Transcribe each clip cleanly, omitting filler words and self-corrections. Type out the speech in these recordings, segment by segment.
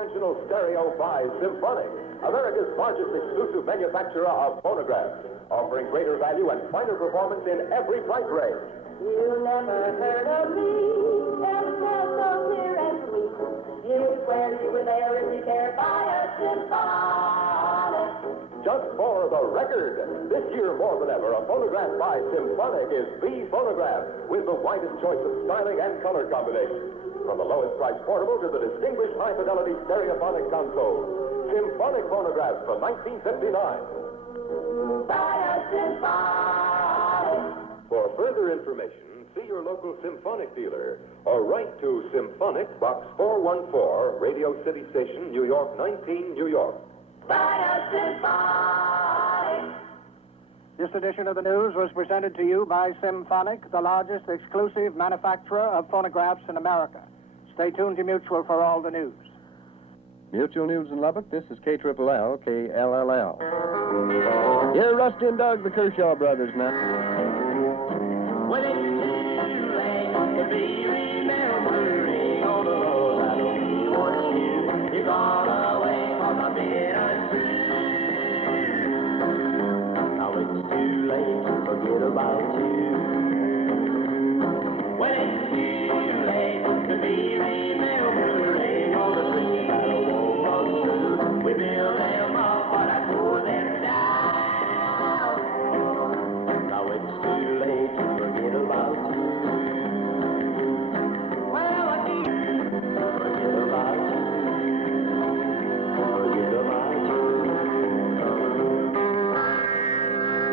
four-dimensional stereo by Symphonic, America's largest exclusive manufacturer of phonographs, offering greater value and finer performance in every price range. You never heard of me, and so clear and sweet. You swear you were there if you care by a Symphonic. Just for the record, this year more than ever, a phonograph by Symphonic is the phonograph with the widest choice of styling and color combinations. From the lowest price portable to the distinguished high-fidelity stereophonic console, Symphonic phonographs from 1959. By a Symphonic. For further information, see your local Symphonic dealer or write to Symphonic, Box 414, Radio City Station, New York 19, New York. By a Symphonic. This edition of the news was presented to you by Symphonic, the largest exclusive manufacturer of phonographs in America. Stay tuned to Mutual for all the news. Mutual News in Lubbock, this is KLLL, KLLL. Here, Rusty and Doug, the Kershaw brothers now. Well, it's too late to be remembering all the road I don't want you. You're gone away from I've been untrue. Now it's too late to forget about you. Well, it's too late to be remembering all the dreams that I won't come true. We build them up, but I tore them down. Now it's too late to forget about you. Well, I need forget about you. Forget about you.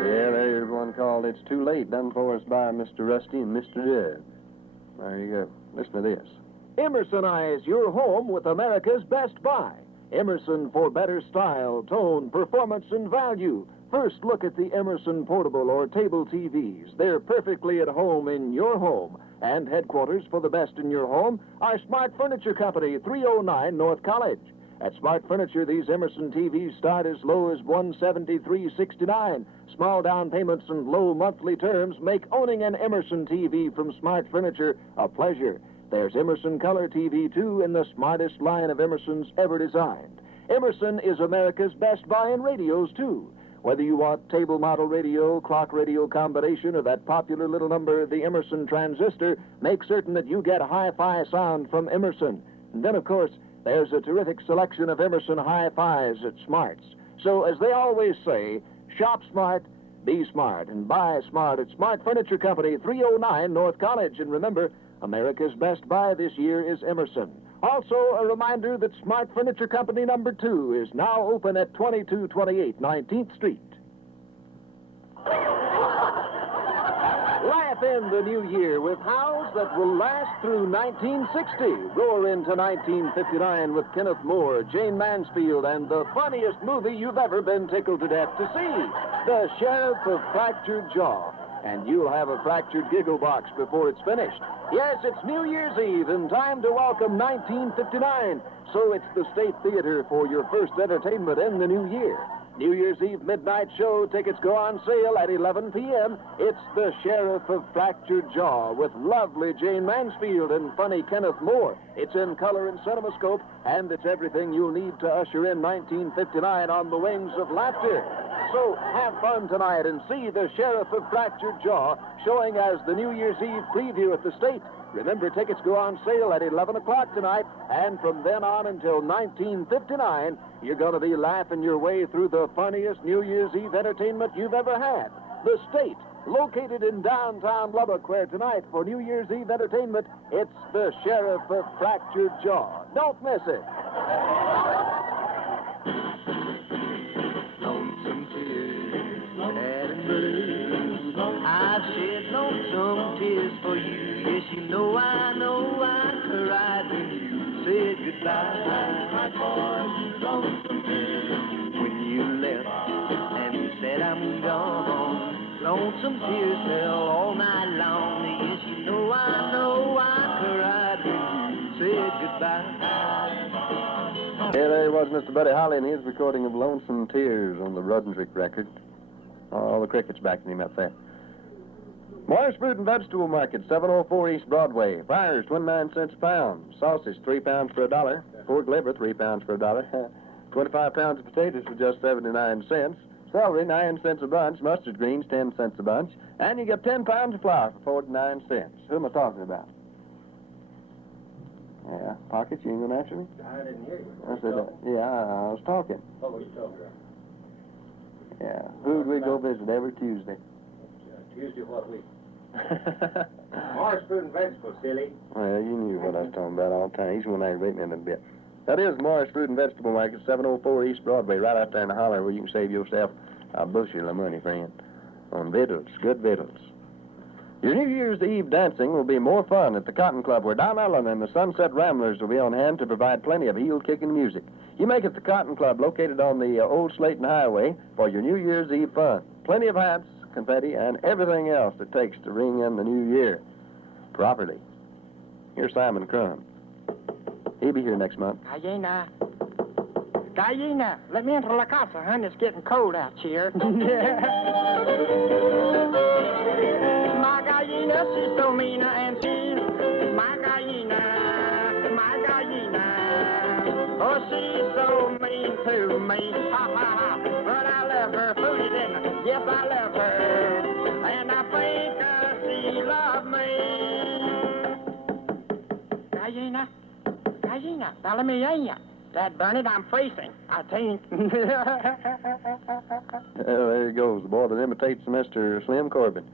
Yeah, there's one called It's Too Late, done for us by Mr. Rusty and Mr. Doug. There you go. Listen to this. Emersonize your home with America's Best Buy. Emerson for better style, tone, performance, and value. First, look at the Emerson portable or table TVs. They're perfectly at home in your home. And headquarters for the best in your home are Smart Furniture Company, 309 North College. At Smart Furniture, these Emerson TVs start as low as $173.69. Small down payments and low monthly terms make owning an Emerson TV from Smart Furniture a pleasure. There's Emerson Color TV, too, in the smartest line of Emersons ever designed. Emerson is America's Best Buy in radios, too. Whether you want table model radio, clock radio combination, or that popular little number, the Emerson transistor, make certain that you get hi-fi sound from Emerson. And then, of course, there's a terrific selection of Emerson hi-fis at Smart's. So, as they always say, shop smart, be smart, and buy smart at Smart Furniture Company, 309 North College. And remember, America's Best Buy this year is Emerson. Also, a reminder that Smart Furniture Company number 2 is now open at 2228 19th Street. Laugh in the new year with howls that will last through 1960. Roar into 1959 with Kenneth Moore, Jane Mansfield, and the funniest movie you've ever been tickled to death to see, The Sheriff of Fractured Jaw. And you'll have a fractured giggle box before it's finished. Yes, it's New Year's Eve and time to welcome 1959. So it's the State Theater for your first entertainment in the new year. New Year's Eve midnight show tickets go on sale at 11 p.m. It's The Sheriff of Fractured Jaw with lovely Jane Mansfield and funny Kenneth Moore. It's in color and cinemascope, and it's everything you'll need to usher in 1959 on the wings of laughter. So have fun tonight and see The Sheriff of Fractured Jaw showing as the New Year's Eve preview at the State. Remember, tickets go on sale at 11 o'clock tonight, and from then on until 1959, you're going to be laughing your way through the funniest New Year's Eve entertainment you've ever had. The State, located in downtown Lubbock, where tonight for New Year's Eve entertainment, it's The Sheriff of Fractured Jaw. Don't miss it. Lonesome tears, sad and blue. I've shed lonesome tears for you. Yes, you know I cried when you said goodbye. Lonesome tears when you left and said I'm gone. Lonesome tears fell all night long. Yes, you know I cried when you said goodbye. Yeah, there he was, Mr. Buddy Holly, and his recording of Lonesome Tears on the Rudendrick record. All the crickets backing him up there. Morris Fruit and Vegetable Market, 704 East Broadway. Friars, 29 cents a pound. Sausage, 3 pounds for $1. Pork liver, 3 pounds for $1. 25 pounds of potatoes for just 79 cents. Celery, 9 cents a bunch. Mustard greens, 10 cents a bunch. And you get 10 pounds of flour for 49 cents. Who am I talking about? Yeah, Pocket, you ain't gonna answer me? I didn't hear you. I said, I was talking. What were you talking about? Yeah, who'd we go visit every Tuesday? Tuesday what week? Morris Fruit and Vegetables, silly. Well, you knew what I was talking about all the time. He's going to aggravate me in a bit. That is Morris Fruit and Vegetable Market, 704 East Broadway, right out there in the holler where you can save yourself a bushel of money, friend, on victuals, good victuals. Your New Year's Eve dancing will be more fun at the Cotton Club, where Don Allen and the Sunset Ramblers will be on hand to provide plenty of heel-kicking music. You make it the Cotton Club, located on the old Slayton Highway, for your New Year's Eve fun. Plenty of hats, confetti, and everything else it takes to ring in the new year properly. Here's Simon Crumb. He'll be here next month. Gallina, let me into La Casa, hon. It's getting cold out here. My gallina, she's so mean, and she's my gallina. Oh, she's so mean to me. Ha, ha, ha. But I love her, foolish, didn't I? Yes, I love her. And I think she loves me. Gallina, Salamia. That Bernard I'm facing, I think. There he goes, the boy that imitates Mr. Slim Corbin.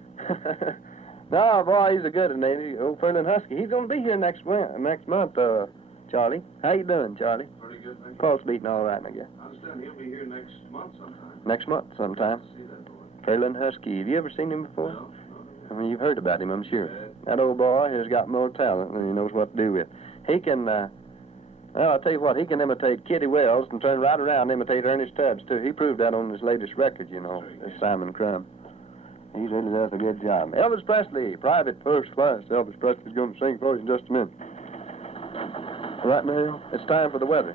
No, boy, he's a good one, ain't he? Old Ferlin Husky. He's going to be here next month, Charlie. How you doing, Charlie? Pretty good, thank you. Pulse beating all right, I guess. I understand he'll be here next month sometime. Next month sometime. See that boy. Ferlin Husky. Have you ever seen him before? No. I mean, you've heard about him, I'm sure. Yeah. That old boy has got more talent than he knows what to do with. He can, well, I'll tell you what, he can imitate Kitty Wells and turn right around and imitate Ernest Tubbs, too. He proved that on his latest record, you know, this Simon Crumb. He really does a good job. Elvis Presley, private first class. Elvis Presley's going to sing for you in just a minute. Right now, it's time for the weather.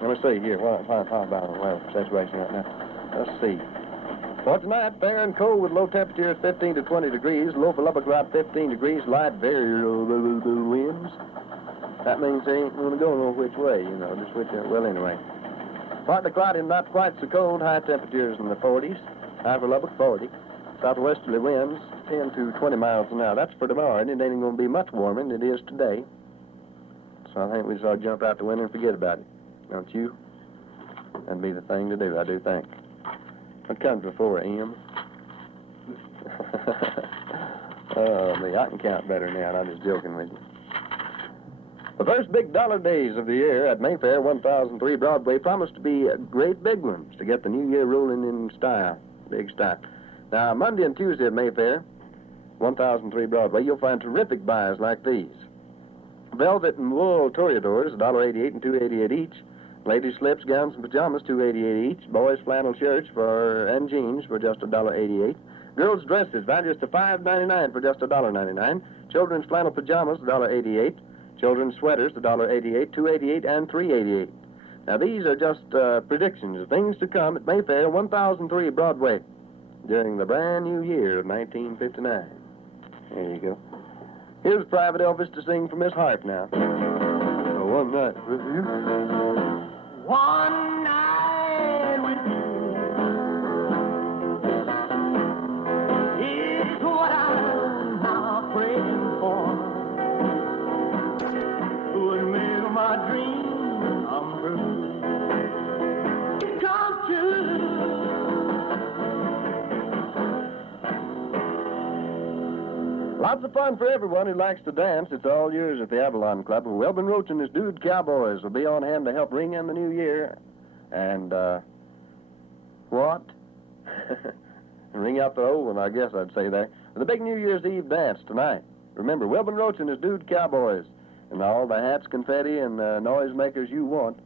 Let me see here. What I'm talking about the weather situation right now. Let's see. For tonight, fair and cold with low temperatures 15 to 20 degrees. Low for Lubbock about 15 degrees. Light variable winds. That means they ain't going to go no which way, you know, just which, well, anyway. Partly cloudy and not quite so cold. High temperatures in the 40s. High for Lubbock, 40. Southwesterly winds, 10 to 20 miles an hour. That's for tomorrow, and it ain't going to be much warmer than it is today. So I think we just ought to jump out the window and forget about it. Don't you? That'd be the thing to do, I do think. What comes before M? Oh, me, I can count better now, I'm just joking with you. The first big dollar days of the year at Mayfair 1003 Broadway promise to be great big ones to get the new year rolling in style, big style. Now, Monday and Tuesday at Mayfair 1003 Broadway, you'll find terrific buys like these. Velvet and wool toreadors, $1.88 and $2.88 each. Ladies' slips, gowns, and pajamas, $2.88 each. Boys' flannel shirts and jeans for just $1.88. Girls' dresses, values to $5.99 for just $1.99. Children's flannel pajamas, $1.88. Children's sweaters, $1.88, $2.88, and $3.88. Now, these are just predictions of things to come at Mayfair 1003 Broadway during the brand new year of 1959. There you go. Here's Private Elvis to sing for Miss Harp now. One night with you. One night with you is what I'm now praying for. Would make my dream come true. Lots of fun for everyone who likes to dance. It's all yours at the Avalon Club. Weldon Roach and his Dude Cowboys will be on hand to help ring in the new year. And, what? Ring out the old one, I guess I'd say there. The big New Year's Eve dance tonight. Remember, Weldon Roach and his Dude Cowboys. And all the hats, confetti, and noisemakers you want.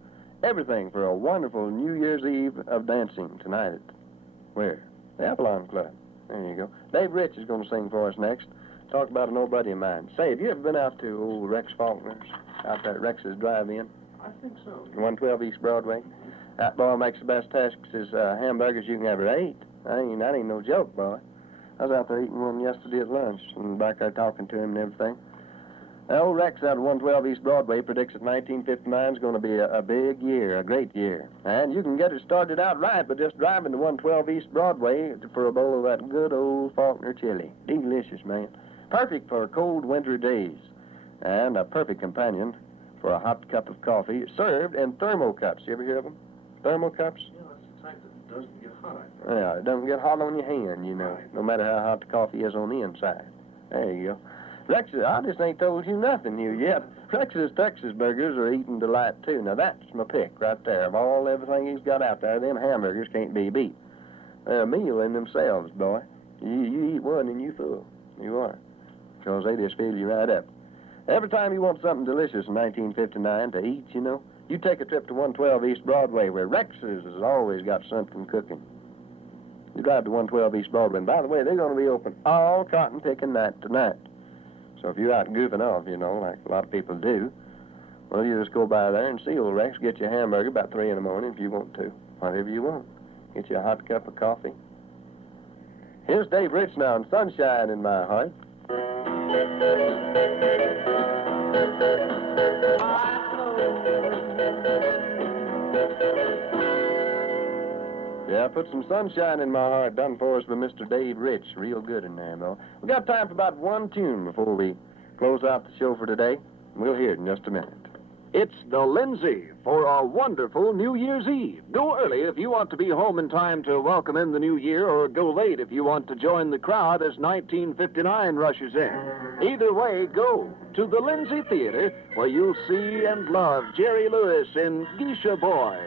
Everything for a wonderful New Year's Eve of dancing tonight at, where? The Avalon Club. There you go. Dave Rich is going to sing for us next. Talk about an old buddy of mine. Say, have you ever been out to old Rex Faulkner's, out there at Rex's Drive-In? I think so. 112 East Broadway. That boy makes the best Texas hamburgers you can ever eat. That ain't no joke, boy. I was out there eating one yesterday at lunch and back there talking to him and everything. Old Rex out of 112 East Broadway predicts that 1959 is going to be a big year, a great year. And you can get it started out right by just driving to 112 East Broadway for a bowl of that good old Faulkner chili. Delicious, man. Perfect for cold winter days. And a perfect companion for a hot cup of coffee served in thermocups. You ever hear of them? Thermocups? Yeah, that's the type that doesn't get hot. Yeah, it doesn't get hot on your hand, you know, no matter how hot the coffee is on the inside. There you go. Rex's, I just ain't told you nothing here yet. Rex's Texas burgers are eating delight, too. Now, that's my pick right there. Of everything he's got out there, them hamburgers can't be beat. They're a meal in themselves, boy. You eat one and you full. You are. Because they just fill you right up. Every time you want something delicious in 1959 to eat, you know, you take a trip to 112 East Broadway, where Rex's has always got something cooking. You drive to 112 East Broadway, and by the way, they're going to be open all cotton picking night tonight. So if you're out goofing off, you know, like a lot of people do, well, you just go by there and see old Rex, get you a hamburger about 3 in the morning if you want to. Whatever you want. Get you a hot cup of coffee. Here's Dave Rich now, and Sunshine in My Heart. Yeah, put some sunshine in my heart, done for us by Mr. Dave Rich. Real good in there, though. We got time for about one tune before we close out the show for today. We'll hear it in just a minute. It's the Lindsay for a wonderful New Year's Eve. Go early if you want to be home in time to welcome in the new year, or go late if you want to join the crowd as 1959 rushes in. Either way, go to the Lindsay Theater, where you'll see and love Jerry Lewis in Geisha Boy.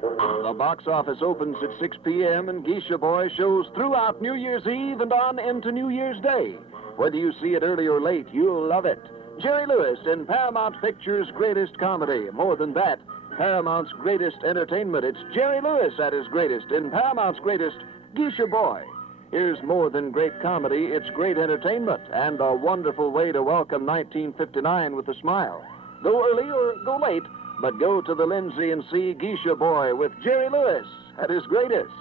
The box office opens at 6 p.m., and Geisha Boy shows throughout New Year's Eve and on into New Year's Day. Whether you see it early or late, you'll love it. Jerry Lewis in Paramount Pictures' greatest comedy. More than that, Paramount's greatest entertainment. It's Jerry Lewis at his greatest in Paramount's greatest, Geisha Boy. Here's more than great comedy. It's great entertainment and a wonderful way to welcome 1959 with a smile. Go early or go late, but go to the Lindsay and see Geisha Boy with Jerry Lewis at his greatest.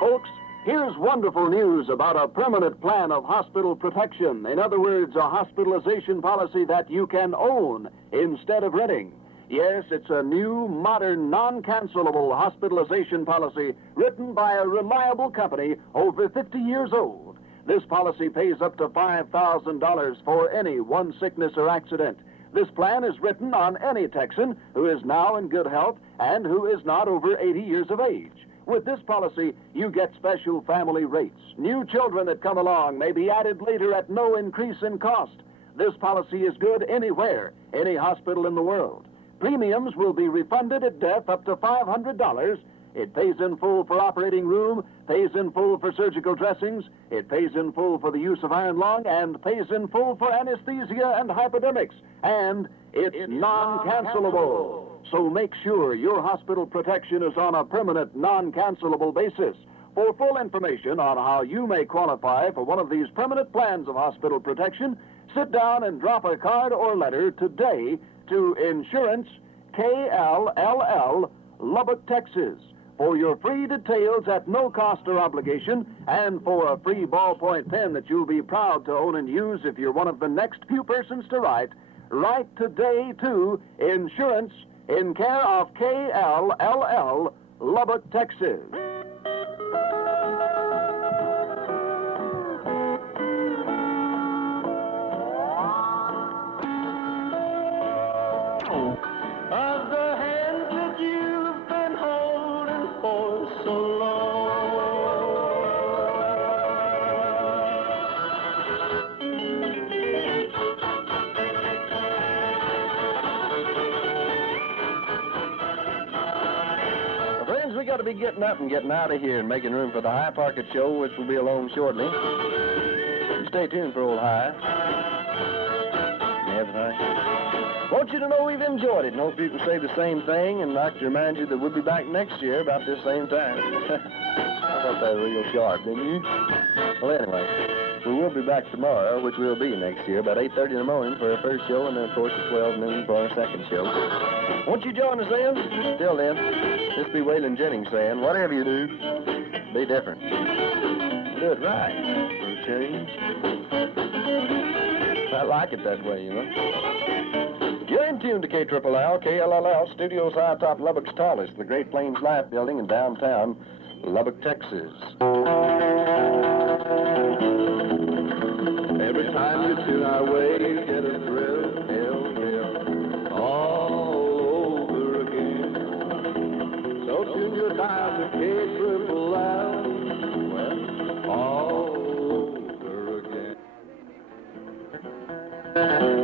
Folks, here's wonderful news about a permanent plan of hospital protection. In other words, a hospitalization policy that you can own instead of renting. Yes, it's a new, modern, non-cancelable hospitalization policy written by a reliable company over 50 years old. This policy pays up to $5,000 for any one sickness or accident. This plan is written on any Texan who is now in good health and who is not over 80 years of age. With this policy, you get special family rates. New children that come along may be added later at no increase in cost. This policy is good anywhere, any hospital in the world. Premiums will be refunded at death up to $500. It pays in full for operating room, pays in full for surgical dressings, it pays in full for the use of iron lung, and pays in full for anesthesia and hypodermics. And it's non-cancelable. So make sure your hospital protection is on a permanent, non-cancelable basis. For full information on how you may qualify for one of these permanent plans of hospital protection, sit down and drop a card or letter today to Insurance, KLLL Lubbock, Texas. For your free details at no cost or obligation, and for a free ballpoint pen that you'll be proud to own and use if you're one of the next few persons to write today to Insurance in care of KLLL Lubbock, Texas. Of the hands that you've been holding for so long. Friends, we got to be getting up and getting out of here and making room for the High Pocket Show, which will be along shortly. You stay tuned for old High. And everything. Want you to know we've enjoyed it, and hope you can say the same thing, and I'd like to remind you that we'll be back next year about this same time. I thought that was real sharp, didn't you? Well, anyway, we will be back tomorrow, which will be next year, about 8:30 in the morning for our first show, and then, of course, at 12 noon for our second show. Won't you join us then? Till then, this be Waylon Jennings saying, whatever you do, be different. Do it right for a change. I like it that way, you know. You're in tune to KLLL, KLLL, studios high atop Lubbock's tallest, the Great Plains Life Building in downtown Lubbock, Texas. Every time you tune our way, you get a thrill, all over again. So tune your dial to KLLL, well, all over again.